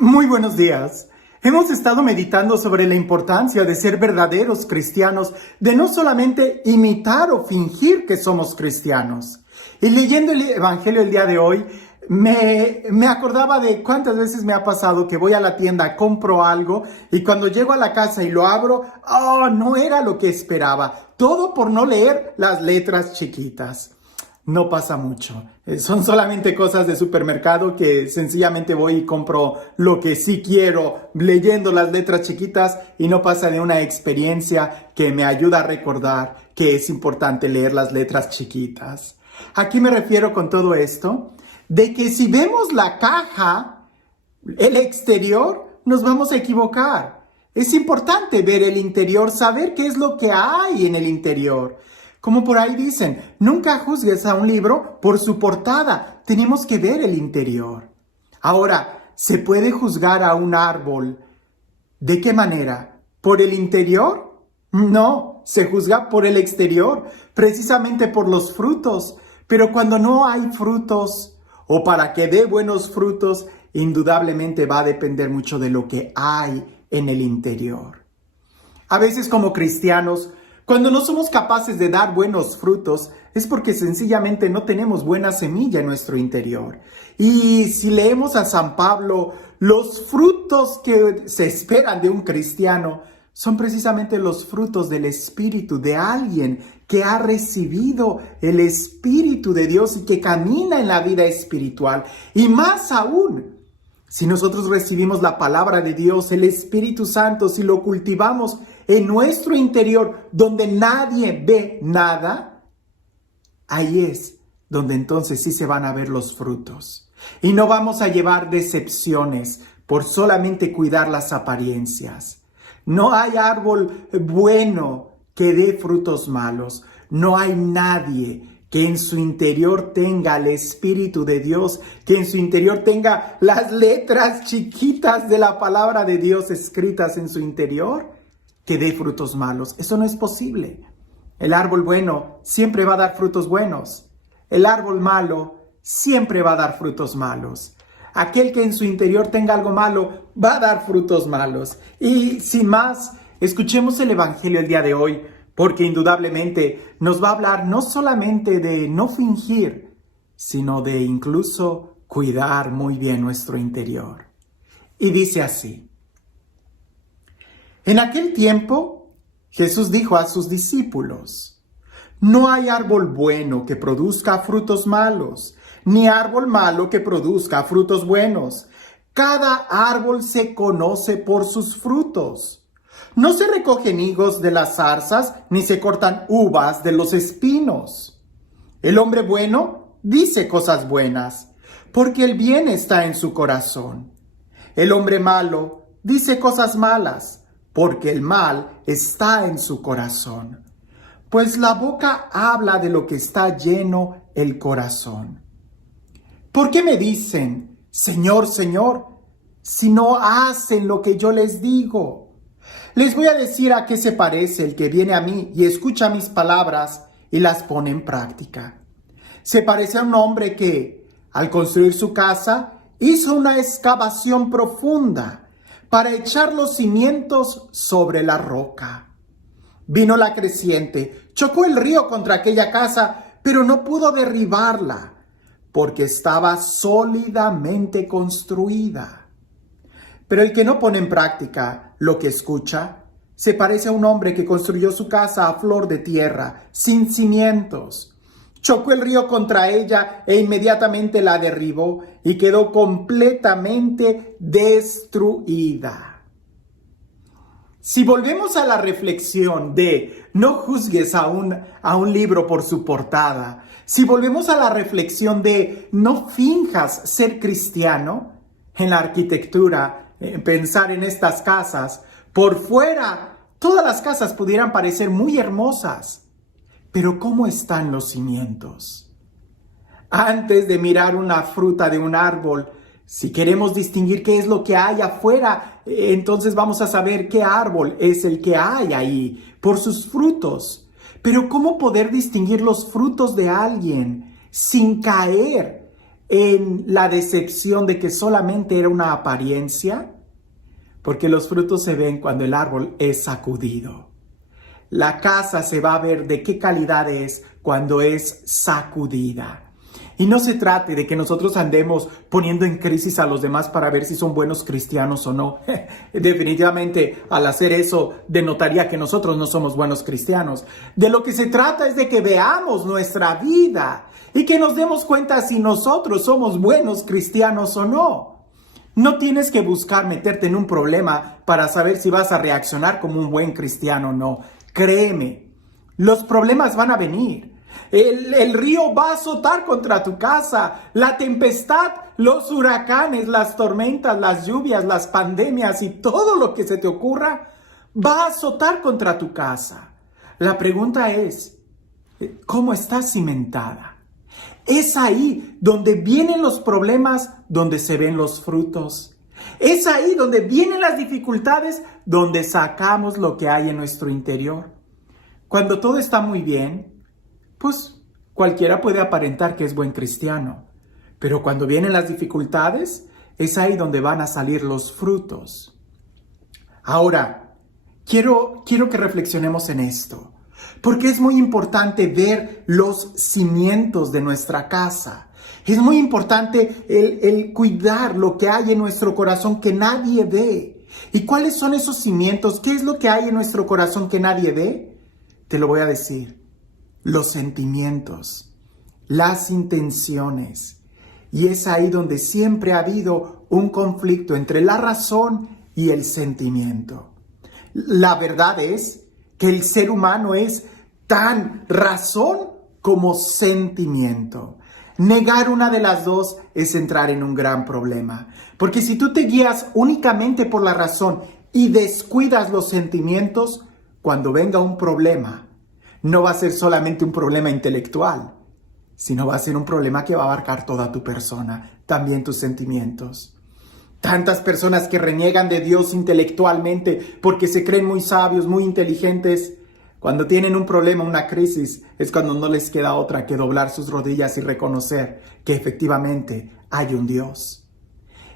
Muy buenos días. Hemos estado meditando sobre la importancia de ser verdaderos cristianos, de no solamente imitar o fingir que somos cristianos. Y leyendo el Evangelio el día de hoy, me acordaba de cuántas veces me ha pasado que voy a la tienda, compro algo y cuando llego a la casa y lo abro, no era lo que esperaba. Todo por no leer las letras chiquitas. No pasa mucho. Son solamente cosas de supermercado que sencillamente voy y compro lo que sí quiero leyendo las letras chiquitas y no pasa de una experiencia que me ayuda a recordar que es importante leer las letras chiquitas. ¿A qué me refiero con todo esto? De que si vemos la caja, el exterior, nos vamos a equivocar. Es importante ver el interior, saber qué es lo que hay en el interior. Como por ahí dicen, nunca juzgues a un libro por su portada. Tenemos que ver el interior. Ahora, ¿se puede juzgar a un árbol? ¿De qué manera? ¿Por el interior? No, se juzga por el exterior, precisamente por los frutos. Pero cuando no hay frutos, o para que dé buenos frutos, indudablemente va a depender mucho de lo que hay en el interior. A veces como cristianos, cuando no somos capaces de dar buenos frutos, es porque sencillamente no tenemos buena semilla en nuestro interior. Y si leemos a San Pablo, los frutos que se esperan de un cristiano son precisamente los frutos del Espíritu, de alguien que ha recibido el Espíritu de Dios y que camina en la vida espiritual. Y más aún, si nosotros recibimos la palabra de Dios, el Espíritu Santo, si lo cultivamos en nuestro interior, donde nadie ve nada, ahí es donde entonces sí se van a ver los frutos. Y no vamos a llevar decepciones por solamente cuidar las apariencias. No hay árbol bueno que dé frutos malos. No hay nadie que en su interior tenga el Espíritu de Dios, que en su interior tenga las letras chiquitas de la palabra de Dios escritas en su interior, que dé frutos malos. Eso no es posible. El árbol bueno siempre va a dar frutos buenos. El árbol malo siempre va a dar frutos malos. Aquel que en su interior tenga algo malo va a dar frutos malos. Y sin más, escuchemos el Evangelio el día de hoy, porque indudablemente nos va a hablar no solamente de no fingir, sino de incluso cuidar muy bien nuestro interior. Y dice así: en aquel tiempo, Jesús dijo a sus discípulos: no hay árbol bueno que produzca frutos malos, ni árbol malo que produzca frutos buenos. Cada árbol se conoce por sus frutos. No se recogen higos de las zarzas, ni se cortan uvas de los espinos. El hombre bueno dice cosas buenas, porque el bien está en su corazón. El hombre malo dice cosas malas, porque el mal está en su corazón. Pues la boca habla de lo que está lleno el corazón. ¿Por qué me dicen, Señor, Señor, si no hacen lo que yo les digo? Les voy a decir a qué se parece el que viene a mí y escucha mis palabras y las pone en práctica. Se parece a un hombre que, al construir su casa, hizo una excavación profunda para echar los cimientos sobre la roca. Vino la creciente, chocó el río contra aquella casa, pero no pudo derribarla, porque estaba sólidamente construida. Pero el que no pone en práctica lo que escucha, se parece a un hombre que construyó su casa a flor de tierra, sin cimientos. Chocó el río contra ella e inmediatamente la derribó y quedó completamente destruida. Si volvemos a la reflexión de no juzgues a un libro por su portada, si volvemos a la reflexión de no finjas ser cristiano, en la arquitectura, pensar en estas casas, por fuera, todas las casas pudieran parecer muy hermosas, pero ¿cómo están los cimientos? Antes de mirar una fruta de un árbol, si queremos distinguir qué es lo que hay afuera, entonces vamos a saber qué árbol es el que hay ahí, por sus frutos. Pero ¿cómo poder distinguir los frutos de alguien sin caer en la decepción de que solamente era una apariencia? Porque los frutos se ven cuando el árbol es sacudido. La casa se va a ver de qué calidad es cuando es sacudida. Y no se trate de que nosotros andemos poniendo en crisis a los demás para ver si son buenos cristianos o no. Definitivamente, al hacer eso, denotaría que nosotros no somos buenos cristianos. De lo que se trata es de que veamos nuestra vida y que nos demos cuenta si nosotros somos buenos cristianos o no. No tienes que buscar meterte en un problema para saber si vas a reaccionar como un buen cristiano o no. Créeme, los problemas van a venir. El río va a azotar contra tu casa, la tempestad, los huracanes, las tormentas, las lluvias, las pandemias y todo lo que se te ocurra va a azotar contra tu casa. La pregunta es, ¿cómo está cimentada? Es ahí donde vienen los problemas, donde se ven los frutos. Es ahí donde vienen las dificultades, donde sacamos lo que hay en nuestro interior. Cuando todo está muy bien, pues cualquiera puede aparentar que es buen cristiano. Pero cuando vienen las dificultades, es ahí donde van a salir los frutos. Ahora, quiero que reflexionemos en esto, porque es muy importante ver los cimientos de nuestra casa. Es muy importante el cuidar lo que hay en nuestro corazón que nadie ve. ¿Y cuáles son esos cimientos? ¿Qué es lo que hay en nuestro corazón que nadie ve? Te lo voy a decir. Los sentimientos, las intenciones. Y es ahí donde siempre ha habido un conflicto entre la razón y el sentimiento. La verdad es que el ser humano es tan razón como sentimiento. Negar una de las dos es entrar en un gran problema. Porque si tú te guías únicamente por la razón y descuidas los sentimientos, cuando venga un problema, no va a ser solamente un problema intelectual, sino va a ser un problema que va a abarcar toda tu persona, también tus sentimientos. Tantas personas que reniegan de Dios intelectualmente porque se creen muy sabios, muy inteligentes, cuando tienen un problema, una crisis, es cuando no les queda otra que doblar sus rodillas y reconocer que efectivamente hay un Dios.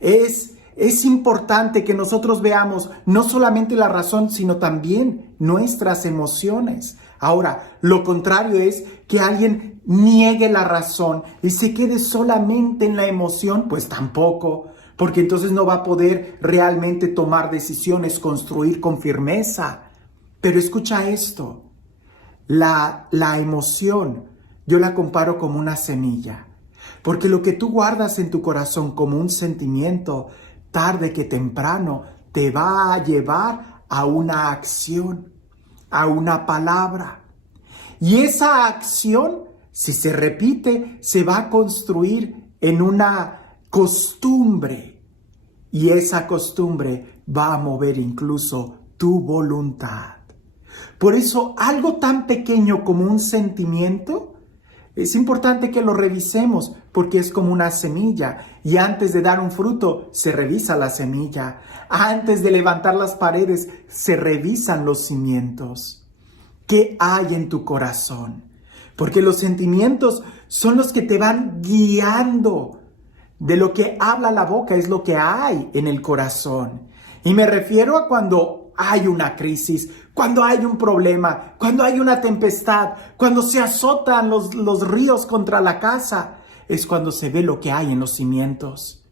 Es importante que nosotros veamos no solamente la razón, sino también nuestras emociones. Ahora, lo contrario es que alguien niegue la razón y se quede solamente en la emoción, pues tampoco, porque entonces no va a poder realmente tomar decisiones, construir con firmeza. Pero escucha esto, la emoción yo la comparo como una semilla, porque lo que tú guardas en tu corazón como un sentimiento, tarde que temprano te va a llevar a una acción, a una palabra. Y esa acción, si se repite, se va a construir en una costumbre. Y esa costumbre va a mover incluso tu voluntad. Por eso, algo tan pequeño como un sentimiento, es importante que lo revisemos porque es como una semilla y antes de dar un fruto se revisa la semilla. Antes de levantar las paredes se revisan los cimientos. ¿Qué hay en tu corazón? Porque los sentimientos son los que te van guiando. De lo que habla la boca es lo que hay en el corazón. Y me refiero a cuando hay una crisis, cuando hay un problema, cuando hay una tempestad, cuando se azotan los ríos contra la casa. Es cuando se ve lo que hay en los cimientos.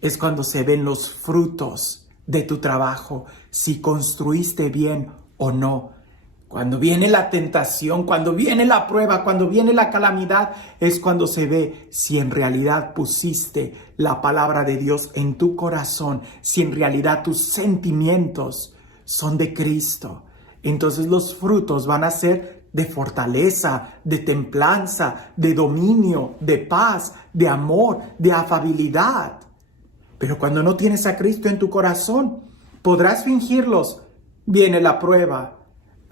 Es cuando se ven los frutos de tu trabajo, si construiste bien o no. Cuando viene la tentación, cuando viene la prueba, cuando viene la calamidad, es cuando se ve si en realidad pusiste la palabra de Dios en tu corazón, si en realidad tus sentimientos son de Cristo. Entonces los frutos van a ser de fortaleza, de templanza, de dominio, de paz, de amor, de afabilidad. Pero cuando no tienes a Cristo en tu corazón, podrás fingirlos. Viene la prueba.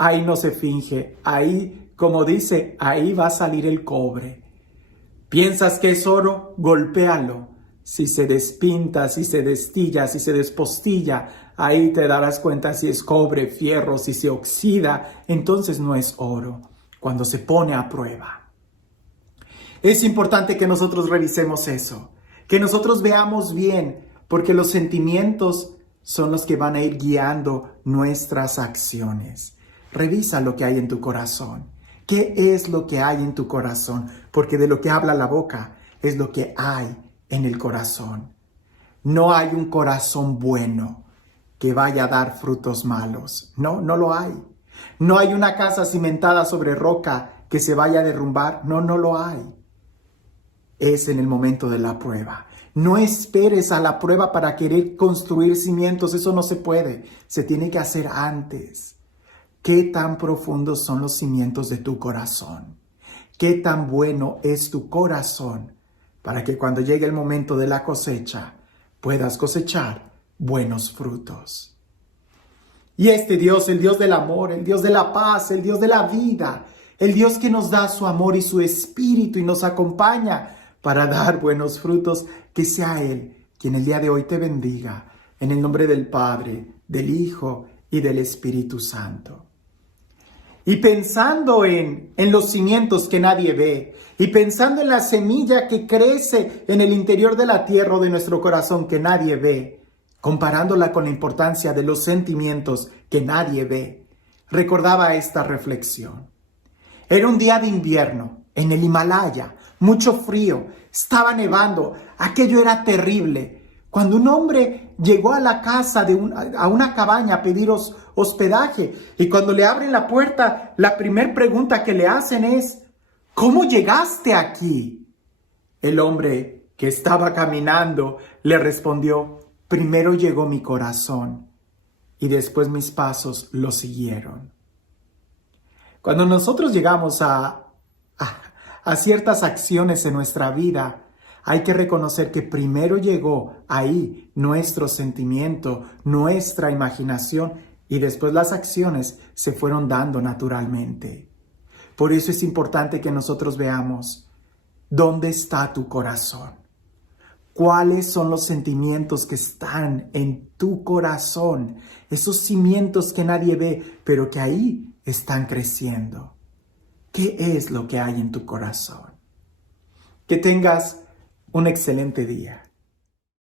Ahí no se finge, ahí, como dice, ahí va a salir el cobre. ¿Piensas que es oro? Golpéalo. Si se despinta, si se destilla, si se despostilla, ahí te darás cuenta si es cobre, fierro, si se oxida, entonces no es oro, cuando se pone a prueba. Es importante que nosotros revisemos eso, que nosotros veamos bien, porque los sentimientos son los que van a ir guiando nuestras acciones. Revisa lo que hay en tu corazón. ¿Qué es lo que hay en tu corazón? Porque de lo que habla la boca es lo que hay en el corazón. No hay un corazón bueno que vaya a dar frutos malos. No, no lo hay. No hay una casa cimentada sobre roca que se vaya a derrumbar. No, no lo hay. Es en el momento de la prueba. No esperes a la prueba para querer construir cimientos. Eso no se puede. Se tiene que hacer antes. ¿Qué tan profundos son los cimientos de tu corazón? ¿Qué tan bueno es tu corazón para que cuando llegue el momento de la cosecha puedas cosechar buenos frutos? Y este Dios, el Dios del amor, el Dios de la paz, el Dios de la vida, el Dios que nos da su amor y su espíritu y nos acompaña para dar buenos frutos, que sea Él quien el día de hoy te bendiga, en el nombre del Padre, del Hijo y del Espíritu Santo. Y pensando en los cimientos que nadie ve, y pensando en la semilla que crece en el interior de la tierra o de nuestro corazón que nadie ve, comparándola con la importancia de los sentimientos que nadie ve, recordaba esta reflexión. Era un día de invierno en el Himalaya, mucho frío, estaba nevando, aquello era terrible. Cuando un hombre llegó a la casa a una cabaña a pedir hospedaje, y cuando le abren la puerta, la primera pregunta que le hacen es: ¿cómo llegaste aquí? El hombre que estaba caminando le respondió: primero llegó mi corazón y después mis pasos lo siguieron. Cuando nosotros llegamos a ciertas acciones en nuestra vida, hay que reconocer que primero llegó ahí nuestro sentimiento, nuestra imaginación, y después las acciones se fueron dando naturalmente. Por eso es importante que nosotros veamos dónde está tu corazón. ¿Cuáles son los sentimientos que están en tu corazón? Esos cimientos que nadie ve, pero que ahí están creciendo. ¿Qué es lo que hay en tu corazón? Que tengas un excelente día.